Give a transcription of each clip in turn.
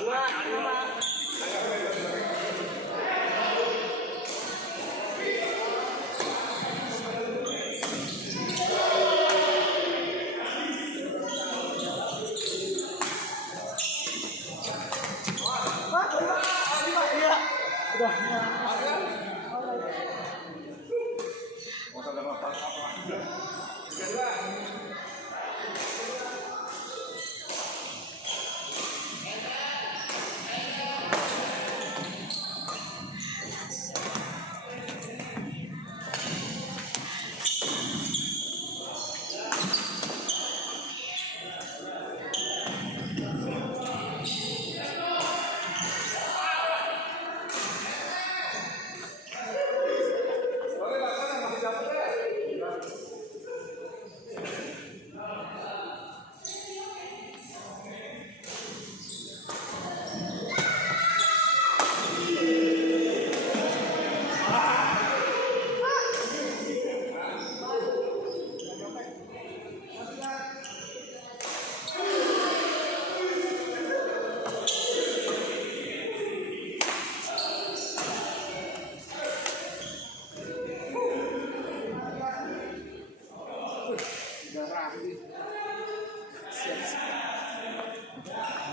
Dua, lima.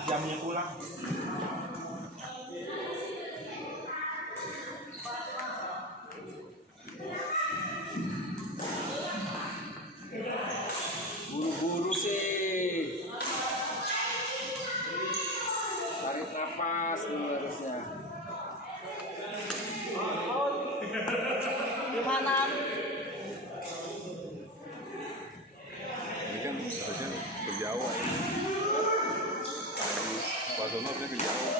Jamnya pulang. Buru-buru sih. Tarik nafas dulu harusnya. Gimana? Ini kan harusnya ke Jawa ini. Pak Sono harusnya ke Jawa.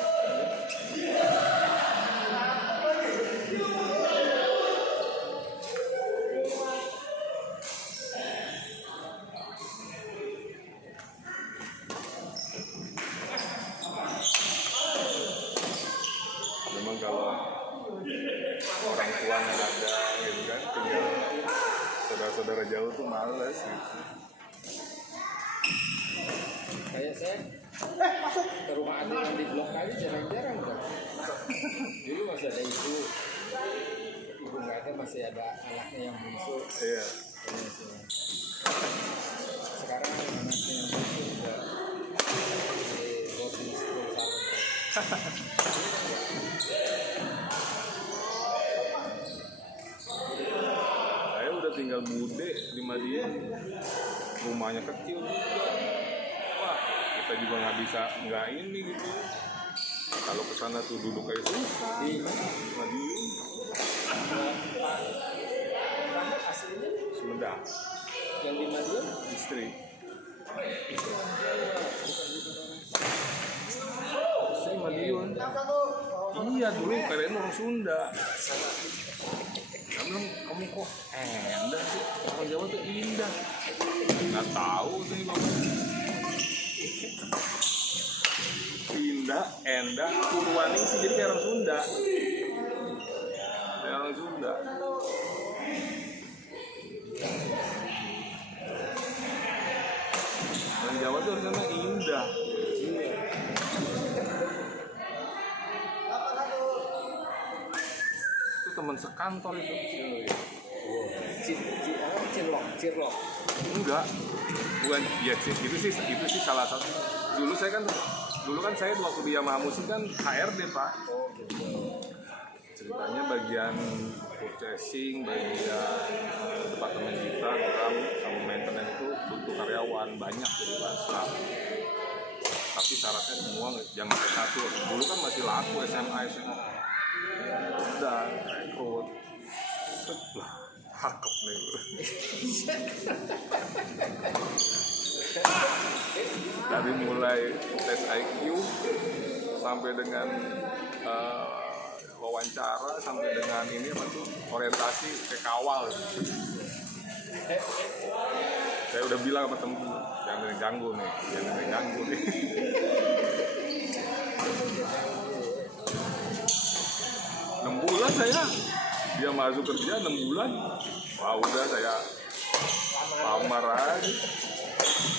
Memang kalau orang tua nggak ada gitu kan, tinggal saudara-saudara jauh tuh males gitu. Kayak saya ke rumah adik yang di blok aja jarang-jarang kan. Dulu masih ada ibu nggak ada, masih ada anaknya yang bungsu. Iya. Iya sih. Sekarang anaknya yang bungsu udah di boarding school sama. Saya udah tinggal Bude di Madiun, rumahnya kecil juga. Wah, kita juga nggak ini gitu. Kalau ke sana tuh duduk kayak susah di Madiun. Aslinya Sunda, yang di Madiun istri. Saya Madiun. Iya dulu kalian orang Sunda. Kamu kamu kok endah sih, orang Jawa tuh indah. Nggak tahu sih bapak. Indah, endah, Purwaning sih jadi kayak orang Sunda. Kayak orang Sunda. Orang Jawa tuh harusnya indah. Itu teman sekantor itu. Cirlok. Enggak, bukan ya itu sih salah satu. Dulu kan saya waktu di Yamaha Musik kan HRD Pak. Oh gitu. Ceritanya bagian purchasing, bagian departemen kita, program sama maintenance itu butuh karyawan banyak gitu kan, staff. Tapi syaratnya semua jangan S1. Dulu kan masih laku SMA. Dan rekrut. Lah, hakep nih. Dari mulai tes IQ sampai dengan wawancara sampai dengan ini apa tuh orientasi ke kawal. Saya udah bilang sama temen, jangan ganggu nih. 6 bulan saya, dia masuk kerja 6 bulan, wah udah saya lamar aja.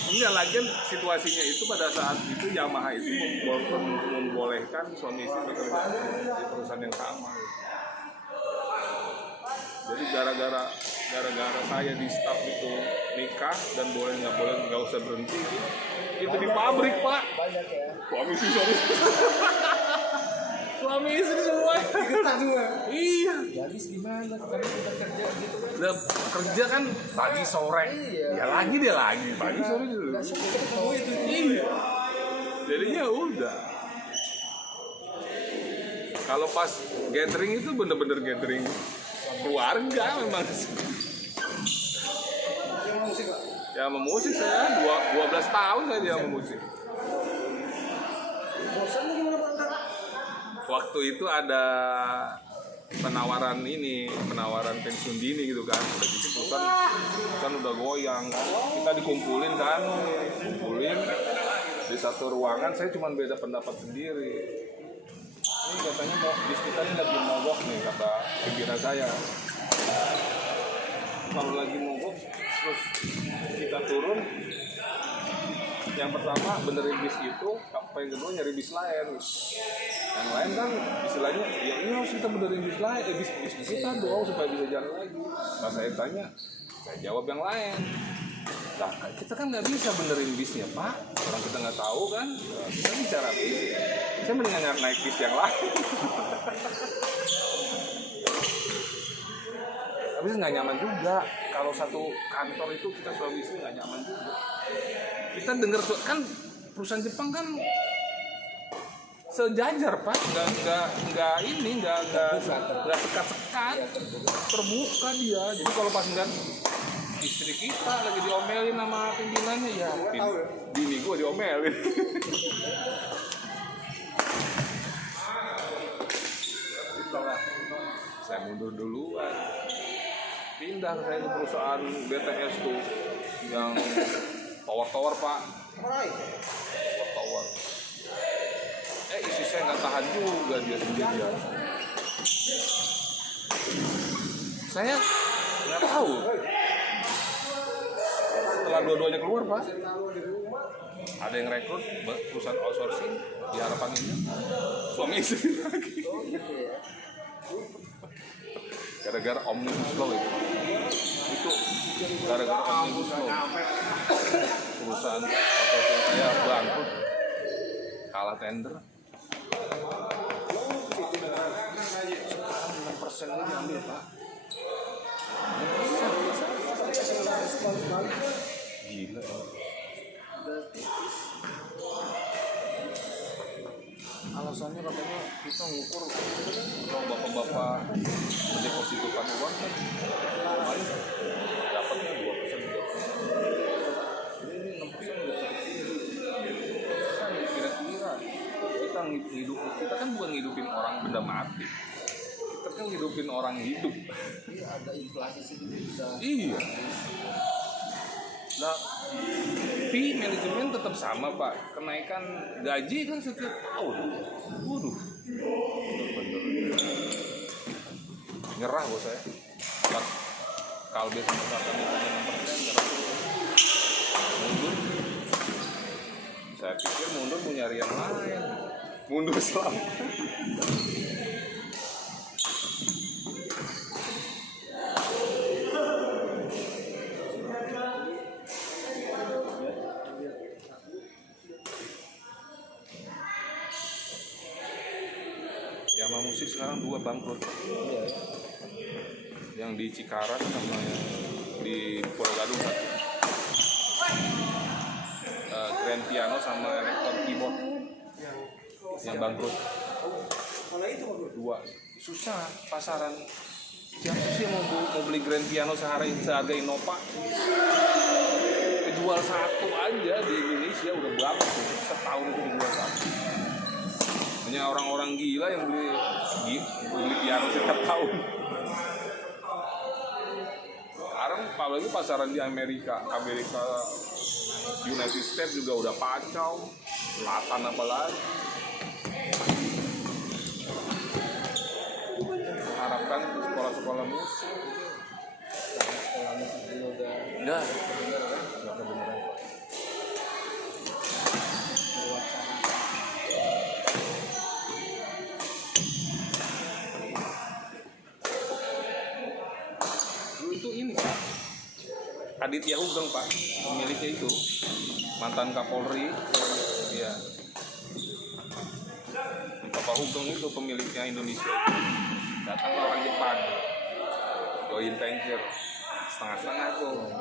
Enggak, lagian situasinya itu pada saat itu Yamaha itu membolehkan suami istri bekerja di perusahaan yang sama. Jadi gara-gara saya di staff itu nikah dan nggak usah berhenti, itu di pabrik pak. Banyak ya. Suami istri semua. Kita juga. Iya. Ya, habis gimana? Kami kita kerja gitu kan. Udah kerja kan pagi sore. Iya. Ya lagi dia lagi pagi sore gitu. Nggak sempat ketemu itu. Iya. Jadinya udah. Kalau pas gathering itu bener-bener gathering keluarga memang. Ya sama musik saya 12 tahun saya dia sama musik. Waktu itu ada penawaran pensiun dini gitu kan. Udah gitu kan udah goyang. Kita dikumpulin di satu ruangan. Saya cuma beda pendapat sendiri. Ini katanya bis kita ini lagi mogok nih, kata pimpinan saya. Kalau lagi mogok terus kita turun, yang pertama benerin bis itu, apa yang kedua nyari bis lain. Yang lain kan istilahnya ya ini harus kita benerin bis lain, bis kita dong supaya bisa jalan lagi. Pas saya tanya, saya jawab yang lain. Nah, kita kan nggak bisa benerin bisnya pak, orang kita nggak tahu kan, kita bicara bis, saya mendingan naik bis yang lain. Tapi nggak nyaman juga, kalau satu kantor itu kita suami istri nggak nyaman juga. Kita dengar kan perusahaan Jepang kan sejajar pak, nggak sekat-sekat, terbuka dia. Jadi kalau pas ngeliat istri kita lagi diomelin sama pimpinannya, ya bini gue diomelin. Itulah, saya mundur duluan, pindah saya ke perusahaan BTS tuh yang tower pak, tower. Istri saya nggak tahan juga dia sendirian. Saya nggak tahu. Setelah dua-duanya keluar pak, ada yang rekrut perusahaan outsourcing di harapan ini suami istri lagi. Gara-gara omnibus law itu gara-gara omnibus law perusahaan outsourcing saya bangkrut, kalah tender. Sekarang 6% ini ambil pak. Gila. Alasannya katanya kita ngukur kalau bapak-bapak mendepositokan uang kan kemarin dapatnya 2%. Ini 6% udah kira-kira kita kan bukan ngidupin orang benda mati, kita kan ngidupin orang hidup. Iya, ada inflasi sedikit. Iya. Nah, fee manajemen tetap sama pak, kenaikan gaji kan setiap tahun. Waduh, bener-bener nyerah bos saya. Pas kalbe sama katanya 6% nyerah. Mundur. Saya pikir mundur mau nyari yang lain. Mundur selama. Yamaha Musik sekarang 2 bangkrut. Iya. Yang di Cikarang sama yang di Purogadung 1. Grand Piano sama Electron Keyboard yang bangkrut. Kalau itu 2. Susah pasaran. Siapa sih yang mau beli Grand Piano seharga Innova? Kejual 1 aja di Indonesia udah berapa tuh? Setahun itu dijual 1. Hanya orang-orang gila yang beli piano setiap tahun. Sekarang apalagi pasaran di Amerika, United States juga udah kacau, selatan apalagi. Harapkan sekolah-sekolah musik. sekolah musik ini udah Nggak kebenaran. Aditya Hugeng Pak, pemiliknya itu mantan Kapolri. Iya. Bapak Hugeng itu pemiliknya Indonesia. Datang orang Jepang, join venture setengah-setengah tuh.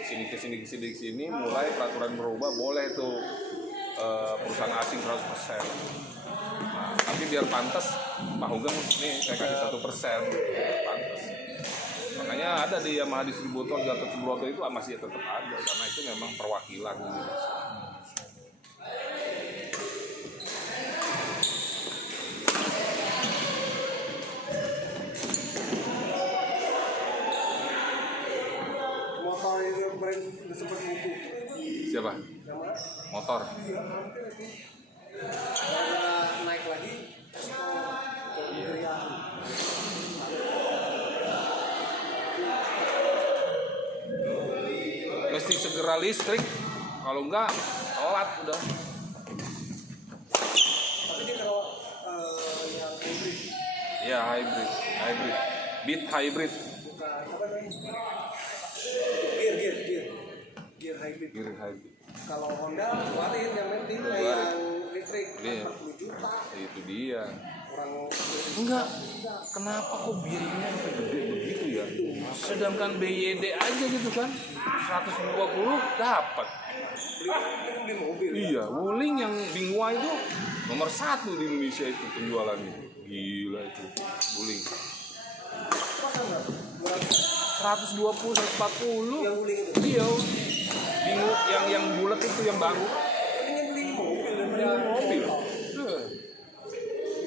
Kesini mulai peraturan berubah, boleh tuh perusahaan asing 100%. Nah, tapi biar pantas Pak Hugeng nih saya kasih 1%, pantas. Makanya ada di Yamaha distributor Gatot Subroto itu masih tetap ada karena itu memang perwakilan Indonesia. Motor itu brand udah sempat buku. Siapa? Motor. Karena naik lagi, Mesti segera listrik, kalau enggak telat udah. tapi dia kalau yang hybrid Ya hybrid, Beat hybrid, bukan apa namanya? Gear hybrid. Gear hybrid. Kalau Honda keluarin yang penting Keluarin. yang listrik Iya. 40 juta. Itu dia. Orang Enggak, kenapa kok biayanya sampai gede begitu ya? Sedangkan BYD aja gitu kan 120 dapat. beli mobil. Iya, Wuling yang Bingwa itu nomor 1 di Indonesia itu penjualannya. Gila itu, Wuling. Masa enggak? 120, 140. Yang Wuling itu. Iya, Bingwa yang bulat itu yang baru. Ini beli mobil Beli daripada mobil.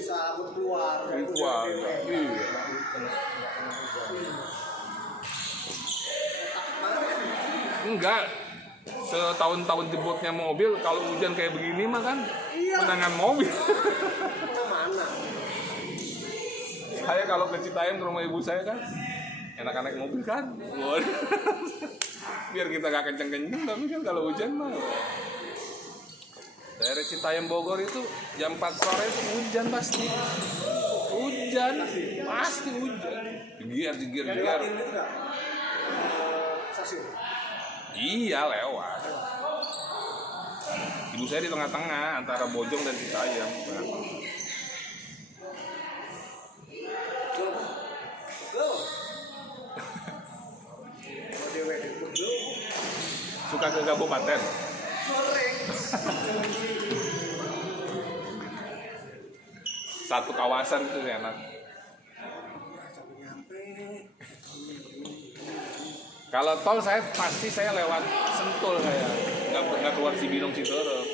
bisa keluar. Wah, iya. Enggak. Setahun-tahun jebotnya mobil, kalau hujan kayak begini mah kan menangan mobil. Mana? Saya kalau ke Citayam ke rumah ibu saya kan enak-enak naik mobil kan. Waduh. Biar kita gak kenceng-kenceng, tapi kan kalau hujan mah daerah Citayam Bogor itu jam 4 sore itu hujan pasti. Hujan, pasti hujan. Gier. Lewatin itu enggak? Stasiun. Iya lewat. Ibu saya di tengah-tengah antara Bojong dan Citayam. Go. Dewe itu Suka ke kabupaten. sore. Satu kawasan itu enak. Sampai nyampe. Kalau tol saya lewat Sentul kayak nggak keluar Cibinong Citorep.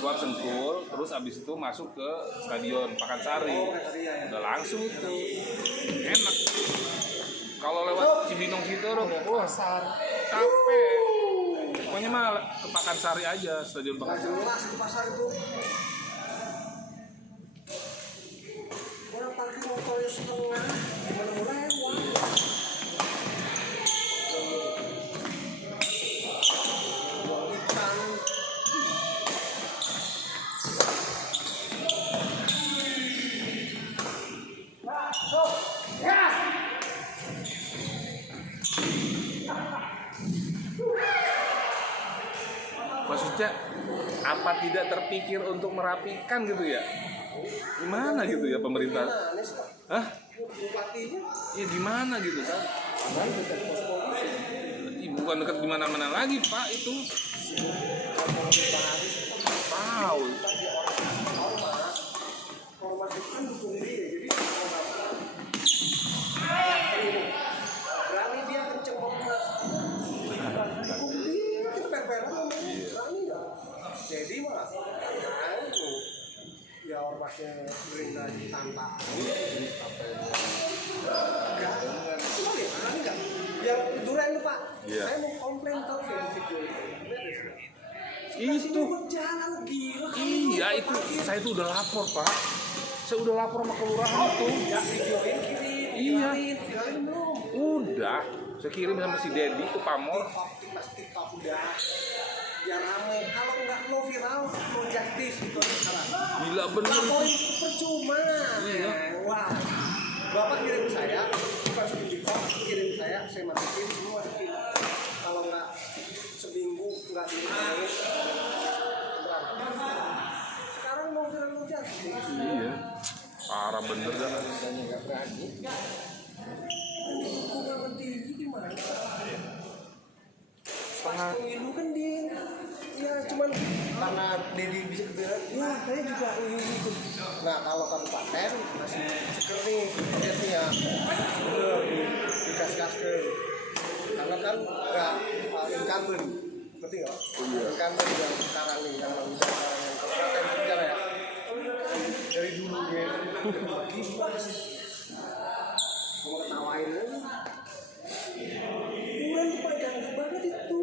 Keluar Sentul, terus abis itu masuk ke Stadion Pakansari. Udah langsung itu. Enak. Kalau lewat Cibinong Citorep, wah capek. Pokoknya mah ke Pakansari aja, Stadion Pakansari. Jelas di pasar itu. Orang parkir motornya setengah, gimana mau lewat? Ikan. Maksudnya apa tidak terpikir untuk merapikan gitu ya? Gimana gitu ya pemerintah? Gimana sih, Pak? Hah? Bupatinya? Ya gimana gitu kan? Bukan dekat di mana-mana lagi Pak itu. Tahu. Ormas itu kan dukung dia, jadi berani dia kenceng banget. Dukung dia, kita per-peran ngomong, berani nggak? Jadi mah, ya ormasnya Gerindra ditantang. Enggak, coba lihat, berani nggak? Biar duren lu Pak, Iya. saya mau komplain tau ya video itu. Itu. Jalan gila. Iya itu saya itu udah lapor Pak. Saya udah lapor sama kelurahan itu. Ya videoin kirim. Iya. Viralin belum? Udah. Saya kirim sama si Dedi ke Pamor. TikTok udah biar rame. Kalau nggak no viral, no justice gitu sekarang. Gila bener. Laporin percuma. Iya. Wah, bapak kirim saya masukin di kok, kirim saya masukin semua masukin. Kalau nggak seminggu nggak dikirim, sekarang mau jalan mau jalan. Iya. Parah bener dah. Dan nggak berani. Kurang tinggi gimana? Setengah. Pemilu kan dia, ya cuman karena Dedi bisa keberan, ya saya juga itu. Nah kalau kabupaten masih seger nih, ya dikasih kasih. Karena kan nggak incumbent, ngerti nggak? Incumbent yang sekarang nih, yang udah sekarang yang kabupaten bicara ya. Dari dulu dia gimana sih? Mau ketawain aja. Duren tuh Pak, jangan banget itu.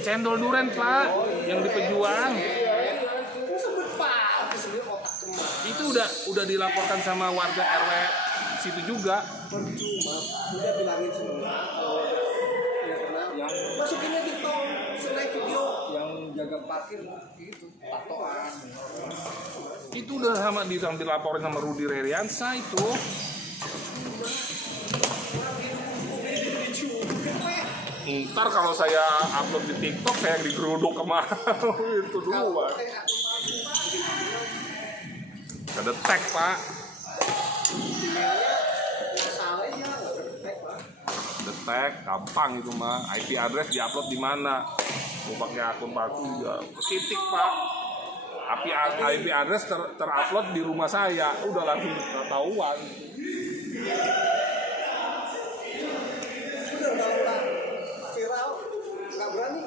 Cendol duren Pak, yang di Pejuang. Itu sempet Pak, sendiri otak cemar. Itu udah dilaporkan sama warga RW situ juga. Percuma, udah bilangin semua kalau ya kenal. Masukinnya di tol, select video. Yang jaga parkir gitu, patokan. Itu udah sama dilaporin sama Rudi Reriansa itu. Ntar kalau saya upload di TikTok saya digeruduk sama itu dulu Pak. Ada tag Pak. Ada tag, gampang itu mah. IP address diupload di mana? Mau pakai akun palsu juga titik Pak. IP address terupload di rumah saya, udah langsung ketahuan. Viral, nggak berani.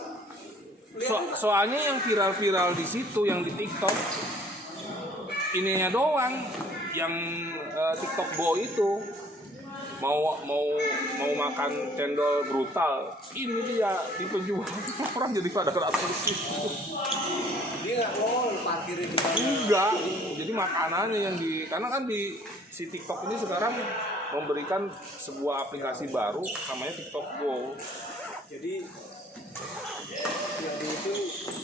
Soalnya yang viral-viral di situ, yang di TikTok, ininya doang, yang TikTok Bo itu mau makan cendol brutal, ini dia di Pejuang. Orang jadi pada kerasa di situ. Dia nggak mau parkirin di mana. Enggak, jadi makanannya yang karena kan di si TikTok ini sekarang memberikan sebuah aplikasi baru namanya TikTok Go. Jadi yang di itu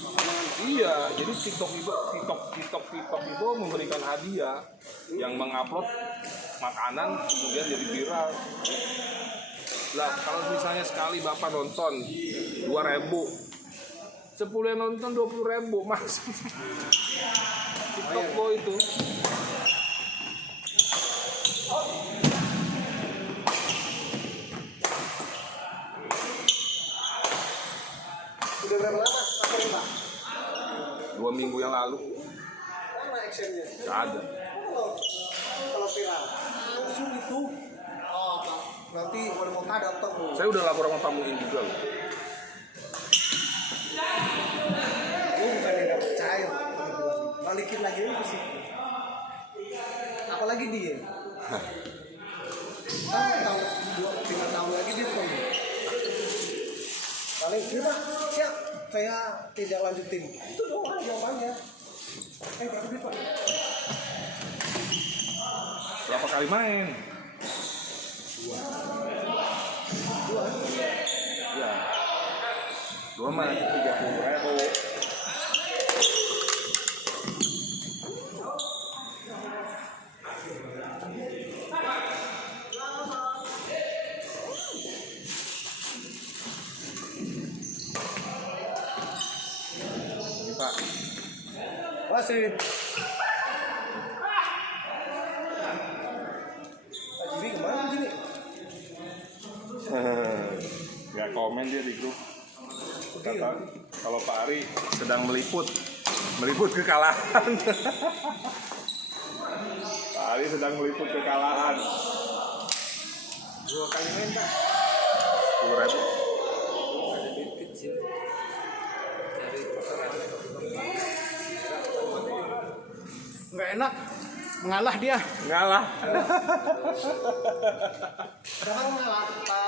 makanan. Iya, jadi TikTok itu memberikan hadiah yang mengupload makanan kemudian jadi viral. Lah kalau misalnya sekali Bapak nonton 2.000, 10 yang nonton 20.000 mas. TikTok Go itu. Udah berapa lama pakai Pak? 2 minggu yang lalu. Mana actionnya? Gak ada. Kalau viral langsung itu. Oh, nanti wali kota datang. Saya udah lapor sama Pak Muin juga loh. Gue bukan yang nggak percaya, balikin lagi itu sih. Apalagi dia. Kan tahun 2-3 tahun lagi dia tuh. Paling gimana? Siap, saya tidak lanjutin. Itu doang jawabannya. Berapa duit Pak? Berapa kali main? 2. Ya. 2 mah 30.000. Pak. Masih. Pak Jimmy kemana Pak Jimmy? Gak komen dia di grup. Kata kalau Pak Ari sedang meliput kekalahan. Pak Ari sedang meliput kekalahan. 2 kali main Pak. 10.000. Ada duit kecil dari pasaran. Nggak enak, mengalah dia. Ngalah. Padahal ngalah Pak